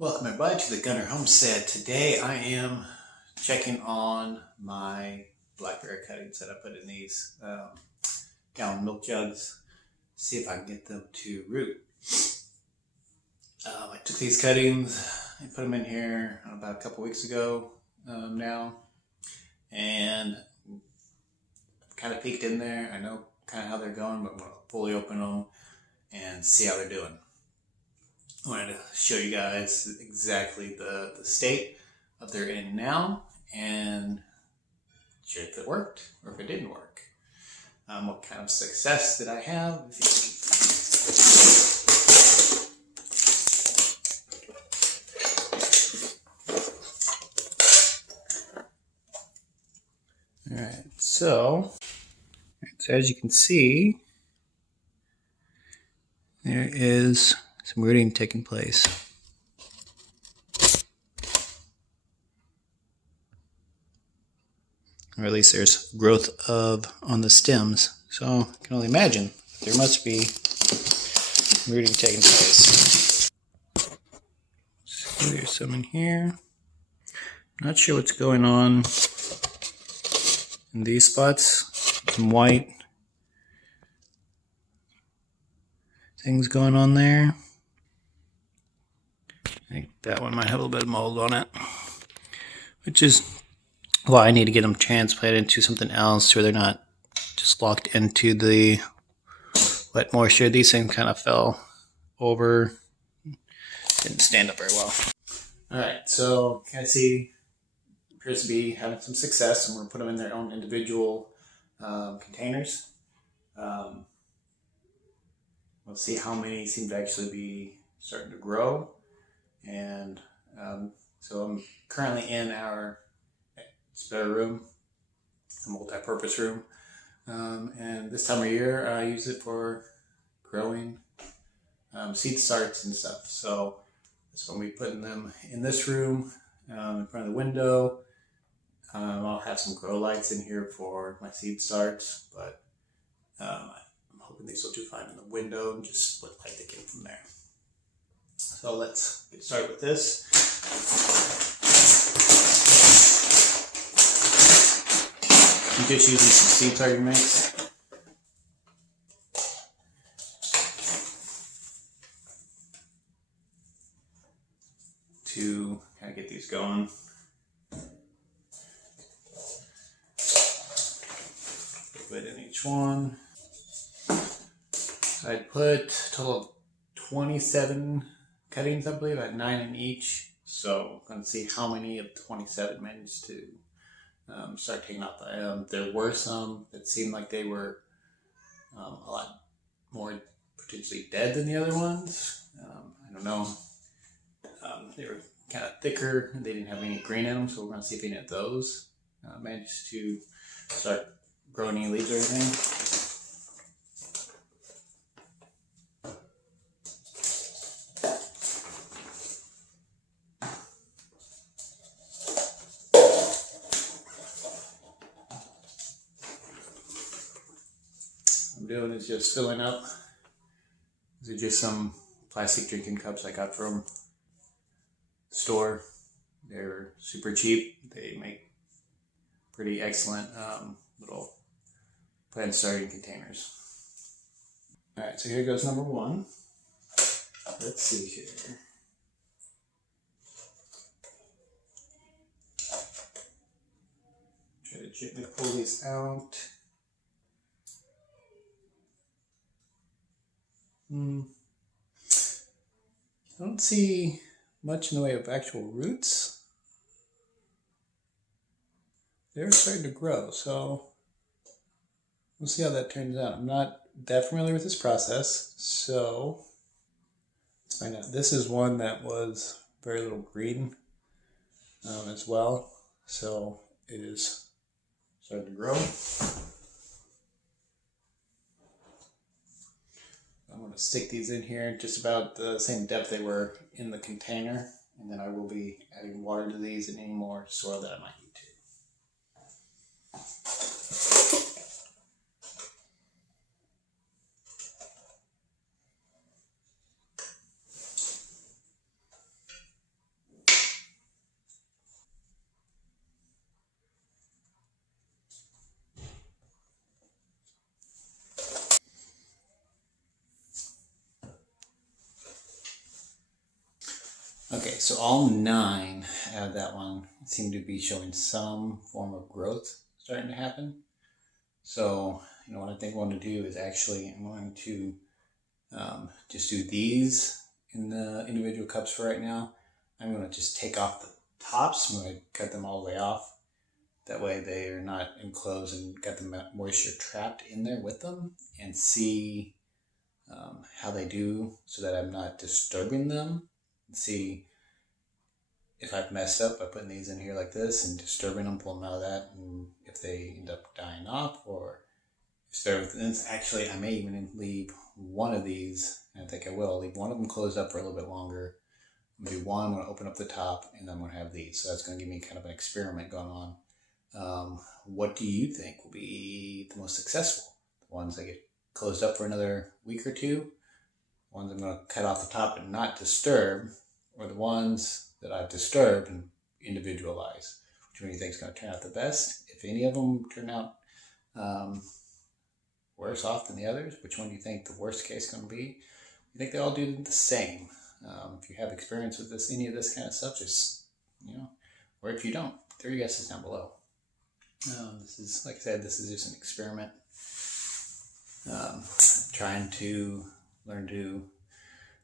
Welcome everybody to the Gunner Homestead. Today I am checking on my blackberry cuttings that I put in these gallon milk jugs. See if I can get them to root. I took these cuttings and put them in here about a couple weeks ago now, and kind of peeked in there. I know kind of how they're going, but I'm going to fully open them and see how they're doing. I wanted to show you guys exactly the state that they're in now and share if it worked or if it didn't work. What kind of success did I have? Alright, so as you can see, there is some rooting taking place. Or at least there's growth on the stems. So I can only imagine there must be rooting taking place. So there's some in here. Not sure what's going on in these spots. Some white things going on there. I think that one might have a little bit of mold on it, which is why I need to get them transplanted into something else where they're not just locked into the wet moisture. These things kind of fell over, didn't stand up very well. Alright, so can I see appears to be having some success, and we're going to put them in their own individual containers. We'll see how many seem to actually be starting to grow. And so I'm currently in our spare room, a multi-purpose room, and this time of year I use it for growing seed starts and stuff. So I'm going to be putting them in this room in front of the window. I'll have some grow lights in here for my seed starts, but I'm hoping these will do fine in the window and just split light they came from there. So let's get started with this. I'm just using some seed starting mix. To kind of get these going. A bit in each one. So I'd put a total of 27 cuttings, I believe, at 9 in each. So I'm going to see how many of 27 managed to start taking off. There were some that seemed like they were a lot more potentially dead than the other ones. I don't know. They were kind of thicker. They didn't have any green in them, so we're going to see if any of those managed to start growing any leaves or anything. Doing is just filling up. These are just some plastic drinking cups I got from the store. They're super cheap. They make pretty excellent little plant starting containers. Alright, so here goes number one. Let's see here. Try to gently pull these out. I don't see much in the way of actual roots. They're starting to grow, so we'll see how that turns out. I'm not that familiar with this process, so let's find out. This is one that was very little green as well, so it is starting to grow. I'm going to stick these in here just about the same depth they were in the container, and then I will be adding water to these and any more soil that I might need to. Okay, so all 9 out of that one seem to be showing some form of growth starting to happen. So, what I think I want to do is actually, I'm going to just do these in the individual cups for right now. I'm going to just take off the tops. I'm going to cut them all the way off. That way they are not enclosed and got the moisture trapped in there with them, and see how they do so that I'm not disturbing them. And see if I've messed up by putting these in here like this and disturbing them, pulling them out of that, and if they end up dying off, or if they're within. Actually, I may even leave one of these, and I think I will leave one of them closed up for a little bit longer. I'm going to do one, I'm going to open up the top, and then I'm going to have these. So that's going to give me kind of an experiment going on. What do you think will be the most successful? The ones that get closed up for another week or two? The ones I'm going to cut off the top and not disturb? Or the ones that I've disturbed and individualize? Which one do you think is going to turn out the best? If any of them turn out worse off than the others, which one do you think the worst case is going to be? You think they all do the same? If you have experience with this, any of this kind of stuff, just, or if you don't, throw your guesses down below. This is, like I said, this is just an experiment. Trying to learn to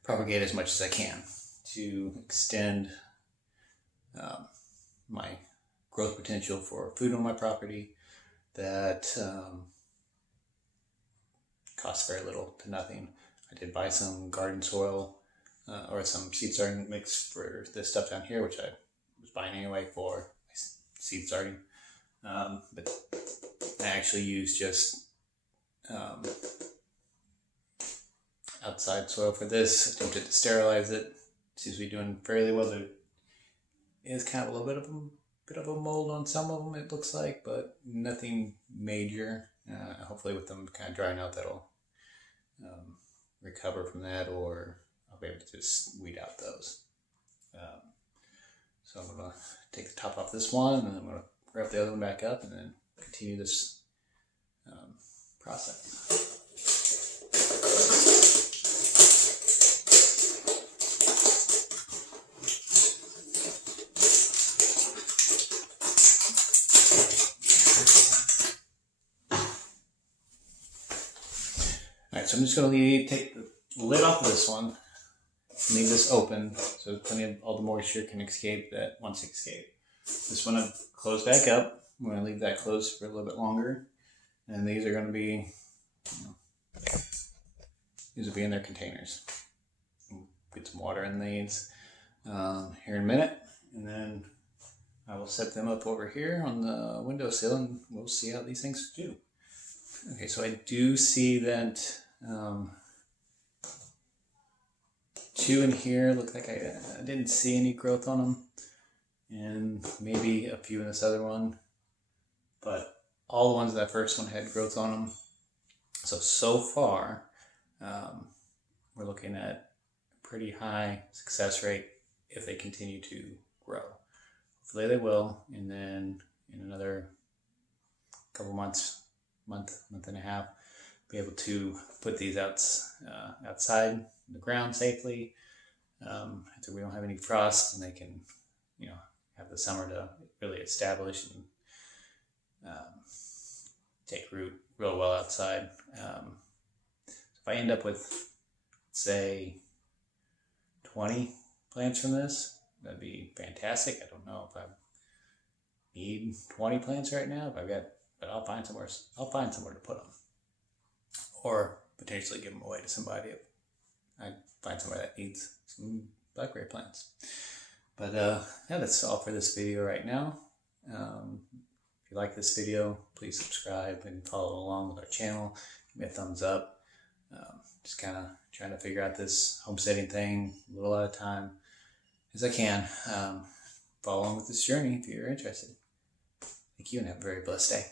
propagate as much as I can to extend my growth potential for food on my property that costs very little to nothing. I did buy some garden soil or some seed starting mix for this stuff down here, which I was buying anyway for seed starting. But I actually used just outside soil for this. Attempted to sterilize it. Seems to be doing fairly well. There is kind of a little bit of a mold on some of them, it looks like, but nothing major. Hopefully with them kind of drying out, that'll recover from that, or I'll be able to just weed out those. So I'm going to take the top off this one, and then I'm going to wrap the other one back up, and then continue this process. Alright, so I'm just going to take the lid off of this one, leave this open so plenty of all the moisture can escape that wants to escape. This one I've closed back up. I'm going to leave that closed for a little bit longer, and these are going to be, these will be in their containers. Get some water in these here in a minute, and then I will set them up over here on the windowsill, and we'll see how these things do. Okay, so I do see that 2 in here look like I didn't see any growth on them, and maybe a few in this other one, but all the ones in that first one had growth on them. So far, we're looking at a pretty high success rate if they continue to grow. Hopefully they will, and then in another couple months, month and a half, be able to put these outside in the ground safely, so we don't have any frost, and they can, have the summer to really establish and take root real well outside. If I end up with, say, 20 plants from this, that'd be fantastic. I don't know if I need 20 plants right now. But I'll find somewhere to put them, or potentially give them away to somebody if I find somewhere that needs some blackberry plants. But yeah, that's all for this video right now. If you like this video, please subscribe and follow along with our channel. Give me a thumbs up. Just kind of trying to figure out this homesteading thing a little at a time as I can. Follow along with this journey if you're interested. Thank you, and have a very blessed day.